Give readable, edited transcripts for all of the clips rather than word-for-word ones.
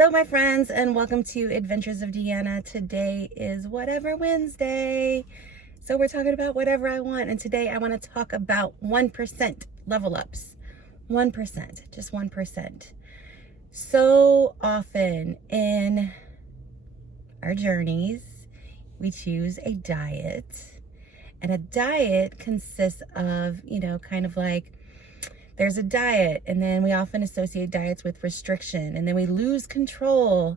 Hello, my friends, and welcome to Adventures of Deanna. Today is Whatever Wednesday. So we're talking about whatever I want, and today I want to talk about 1% level ups. 1%, just 1%. So often in our journeys, we choose a diet, and a diet consists of, kind of like there's a diet, and then we often associate diets with restriction, and then we lose control,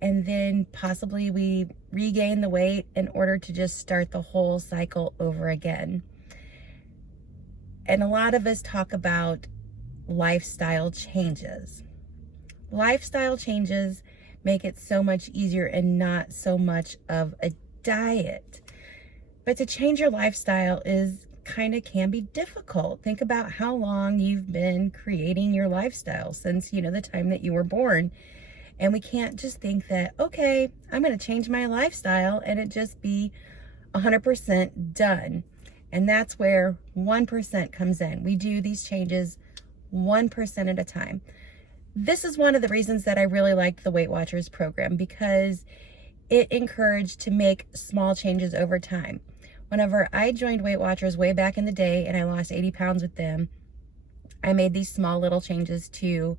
and then possibly we regain the weight in order to just start the whole cycle over again. And a lot of us talk about lifestyle changes. Lifestyle changes make it so much easier and not so much of a diet. But to change your lifestyle can be difficult. Think about how long you've been creating your lifestyle since, the time that you were born. And we can't just think that, okay, I'm going to change my lifestyle and it just be 100% done. And that's where 1% comes in. We do these changes 1% at a time. This is one of the reasons that I really liked the Weight Watchers program, because it encouraged to make small changes over time. Whenever I joined Weight Watchers way back in the day and I lost 80 pounds with them, I made these small little changes to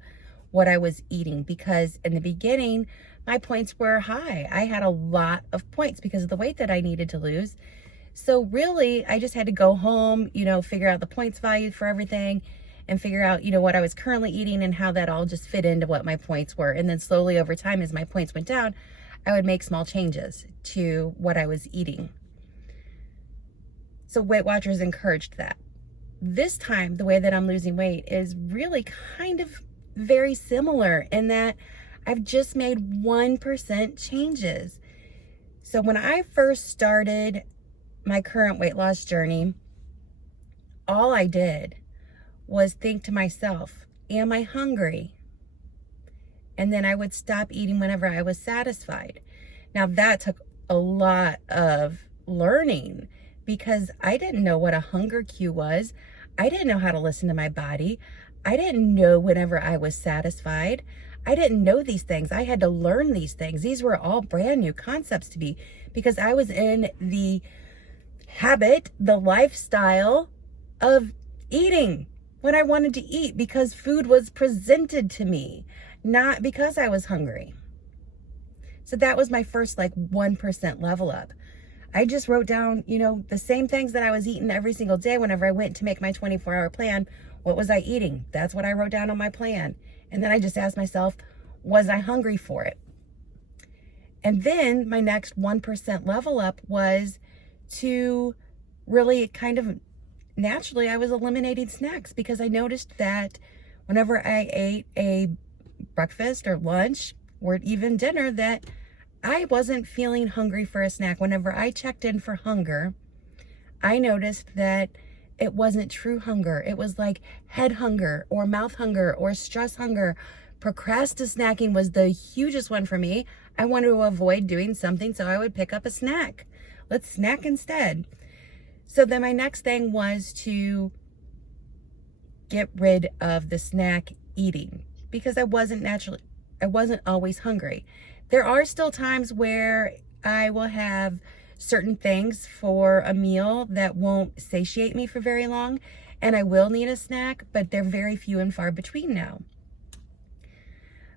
what I was eating, because in the beginning, my points were high. I had a lot of points because of the weight that I needed to lose. So really, I just had to go home, figure out the points value for everything and figure out, what I was currently eating and how that all just fit into what my points were. And then slowly over time, as my points went down, I would make small changes to what I was eating. So Weight Watchers encouraged that. This time, the way that I'm losing weight is really kind of very similar in that I've just made 1% changes. So when I first started my current weight loss journey, all I did was think to myself, am I hungry? And then I would stop eating whenever I was satisfied. Now that took a lot of learning, because I didn't know what a hunger cue was. I didn't know how to listen to my body. I didn't know whenever I was satisfied. I didn't know these things. I had to learn these things. These were all brand new concepts to me, because I was in the habit, the lifestyle of eating when I wanted to eat, because food was presented to me, not because I was hungry. So that was my first 1% level up. I just wrote down, the same things that I was eating every single day whenever I went to make my 24-hour plan. What was I eating? That's what I wrote down on my plan. And then I just asked myself, was I hungry for it? And then my next 1% level up was to really kind of naturally, I was eliminating snacks, because I noticed that whenever I ate a breakfast or lunch or even dinner, that I wasn't feeling hungry for a snack. Whenever I checked in for hunger, I noticed that it wasn't true hunger. It was like head hunger or mouth hunger or stress hunger. Procrastinating was the hugest one for me. I wanted to avoid doing something, so I would pick up a snack. Let's snack instead. So then my next thing was to get rid of the snack eating, because I wasn't always hungry. There are still times where I will have certain things for a meal that won't satiate me for very long, and I will need a snack, but they're very few and far between now.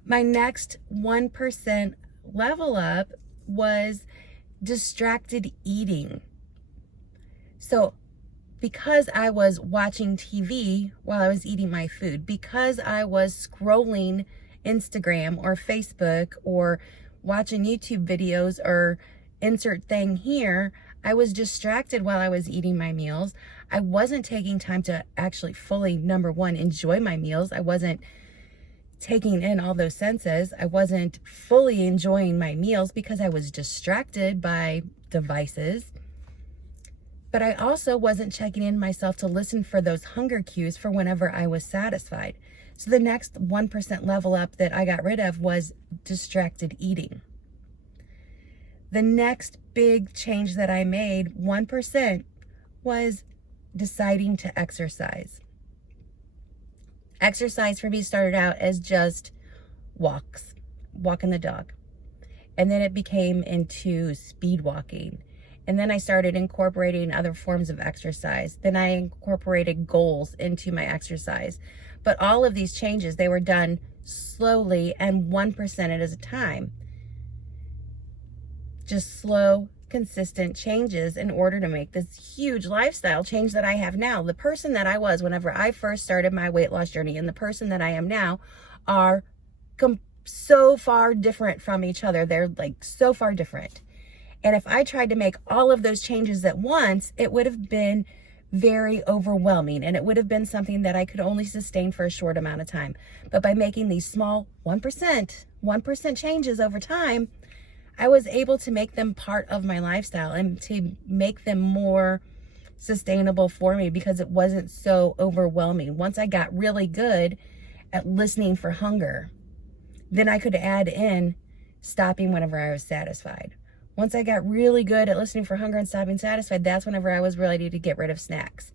My next 1% level up was distracted eating. So because I was watching TV while I was eating my food, because I was scrolling Instagram or Facebook or watching YouTube videos or insert thing here, I was distracted while I was eating my meals. I wasn't taking time to actually fully, number one, enjoy my meals. I wasn't taking in all those senses. I wasn't fully enjoying my meals because I was distracted by devices. But I also wasn't checking in myself to listen for those hunger cues for whenever I was satisfied. So the next 1% level up that I got rid of was distracted eating. The next big change that I made, 1%, was deciding to exercise. Exercise for me started out as just walks. walking the dog. And then it became into speed walking. And then I started incorporating other forms of exercise. Then I incorporated goals into my exercise. But all of these changes, they were done slowly and 1% at a time. Just slow, consistent changes in order to make this huge lifestyle change that I have now. The person that I was whenever I first started my weight loss journey and the person that I am now are so far different from each other. They're like so far different. And if I tried to make all of those changes at once, it would have been very overwhelming, and it would have been something that I could only sustain for a short amount of time. But by making these small 1% changes over time, I was able to make them part of my lifestyle and to make them more sustainable for me because it wasn't so overwhelming. Once I got really good at listening for hunger, then I could add in stopping whenever I was satisfied. Once I got really good at listening for hunger and stopping satisfied, that's whenever I was ready to get rid of snacks.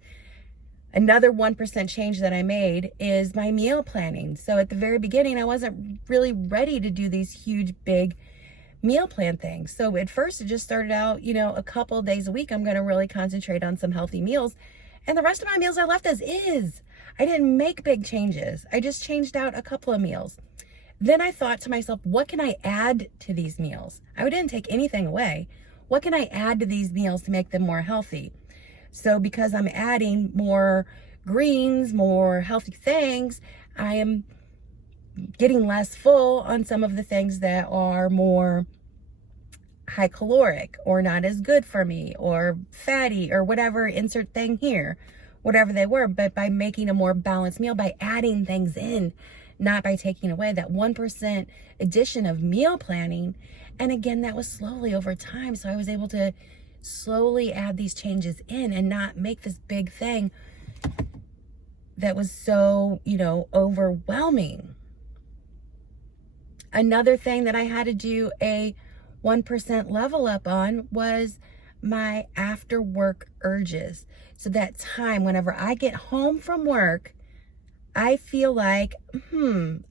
Another 1% change that I made is my meal planning. So at the very beginning, I wasn't really ready to do these huge, big meal plan things. So at first it just started out, a couple of days a week, I'm going to really concentrate on some healthy meals. And the rest of my meals I left as is. I didn't make big changes. I just changed out a couple of meals. Then I thought to myself, what can I add to these meals? I didn't take anything away. What can I add to these meals to make them more healthy? So because I'm adding more greens, more healthy things, I am getting less full on some of the things that are more high caloric or not as good for me or fatty or whatever, insert thing here, whatever they were. But by making a more balanced meal, by adding things in, not by taking away, that 1% addition of meal planning. And again, that was slowly over time. So I was able to slowly add these changes in and not make this big thing that was so, overwhelming. Another thing that I had to do a 1% level up on was my after work urges. So that time whenever I get home from work, I feel like,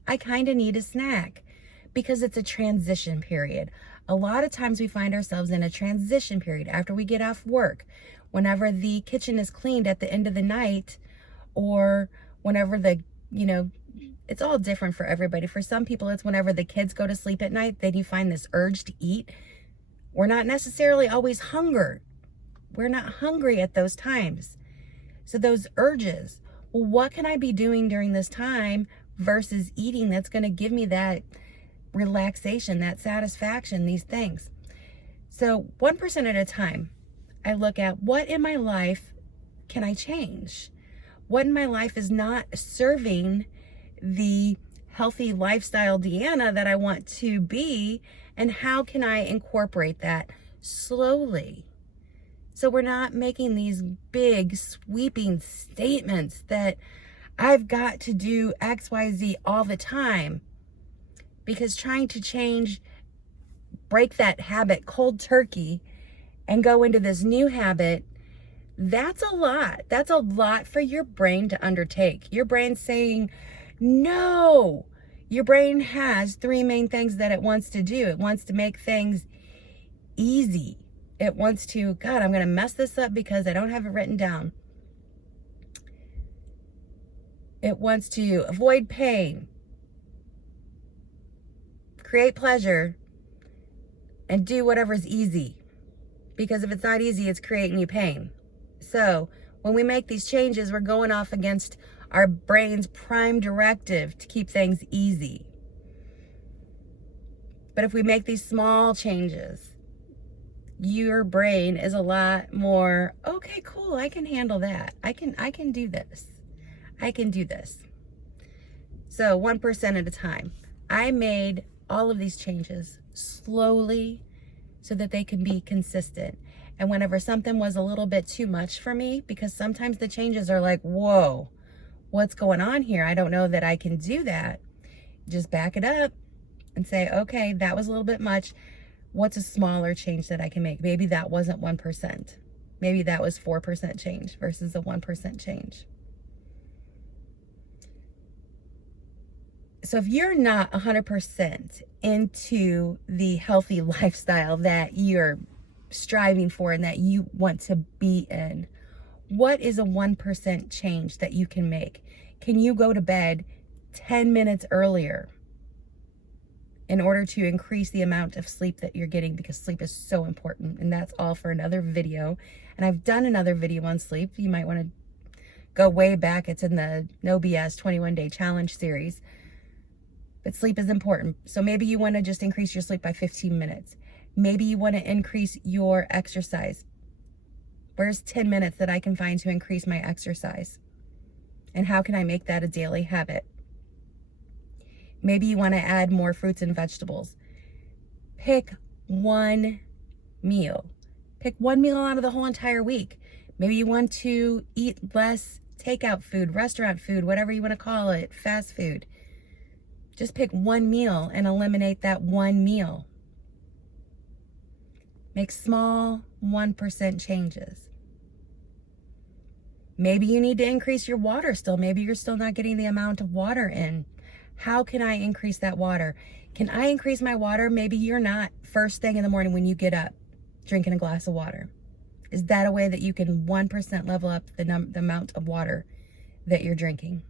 I kind of need a snack because it's a transition period. A lot of times we find ourselves in a transition period after we get off work, whenever the kitchen is cleaned at the end of the night, or whenever it's all different for everybody. For some people, it's whenever the kids go to sleep at night, then you find this urge to eat. We're not necessarily always hungry. We're not hungry at those times. So those urges, well, what can I be doing during this time versus eating that's going to give me that relaxation, that satisfaction, these things? So 1% at a time, I look at what in my life can I change? What in my life is not serving the healthy lifestyle Deanna that I want to be, and how can I incorporate that slowly? So we're not making these big sweeping statements that I've got to do XYZ all the time, because trying to break that habit cold turkey and go into this new habit, that's a lot. That's a lot for your brain to undertake. Your brain's saying, no. Your brain has three main things that it wants to do. It wants to make things easy. It wants to, God, I'm going to mess this up because I don't have it written down. It wants to avoid pain, create pleasure, and do whatever's easy. Because if it's not easy, it's creating you pain. So when we make these changes, we're going off against our brain's prime directive to keep things easy. But if we make these small changes, your brain is a lot more, okay, cool, I can handle that. I can do this. I can do this. So 1% at a time. I made all of these changes slowly so that they can be consistent. And whenever something was a little bit too much for me, because sometimes the changes are like, whoa, what's going on here? I don't know that I can do that. Just back it up and say, okay, that was a little bit much. What's a smaller change that I can make? Maybe that wasn't 1%. Maybe that was 4% change versus a 1% change. So if you're not 100% into the healthy lifestyle that you're striving for and that you want to be in, what is a 1% change that you can make? Can you go to bed 10 minutes earlier in order to increase the amount of sleep that you're getting? Because sleep is so important, and that's all for another video. And I've done another video on sleep. You might want to go way back. It's in the No BS 21-day challenge series. But sleep is important. So maybe you want to just increase your sleep by 15 minutes. Maybe you want to increase your exercise. Where's 10 minutes that I can find to increase my exercise? And how can I make that a daily habit? Maybe you want to add more fruits and vegetables. Pick one meal. Pick one meal out of the whole entire week. Maybe you want to eat less takeout food, restaurant food, whatever you want to call it, fast food. Just pick one meal and eliminate that one meal. Make small 1% changes. Maybe you need to increase your water still. Maybe you're still not getting the amount of water in. How can I increase that water? Can I increase my water? Maybe you're not first thing in the morning when you get up drinking a glass of water. Is that a way that you can 1% level up the amount of water that you're drinking?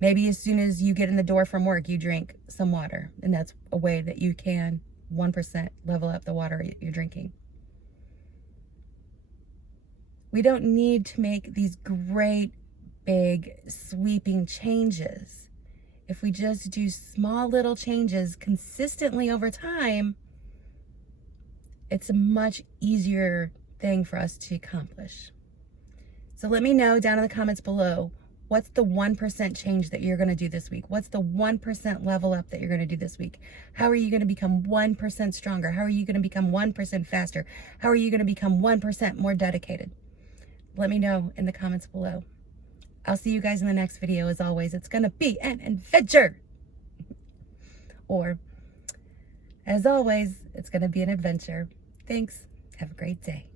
Maybe as soon as you get in the door from work, you drink some water, and that's a way that you can 1% level up the water you're drinking. We don't need to make these great, big, sweeping changes. If we just do small little changes consistently over time, it's a much easier thing for us to accomplish. So let me know down in the comments below, what's the 1% change that you're going to do this week? What's the 1% level up that you're going to do this week? How are you going to become 1% stronger? How are you going to become 1% faster? How are you going to become 1% more dedicated? Let me know in the comments below. I'll see you guys in the next video. As always, it's going to be an adventure. Or, as always, it's going to be an adventure. Thanks. Have a great day.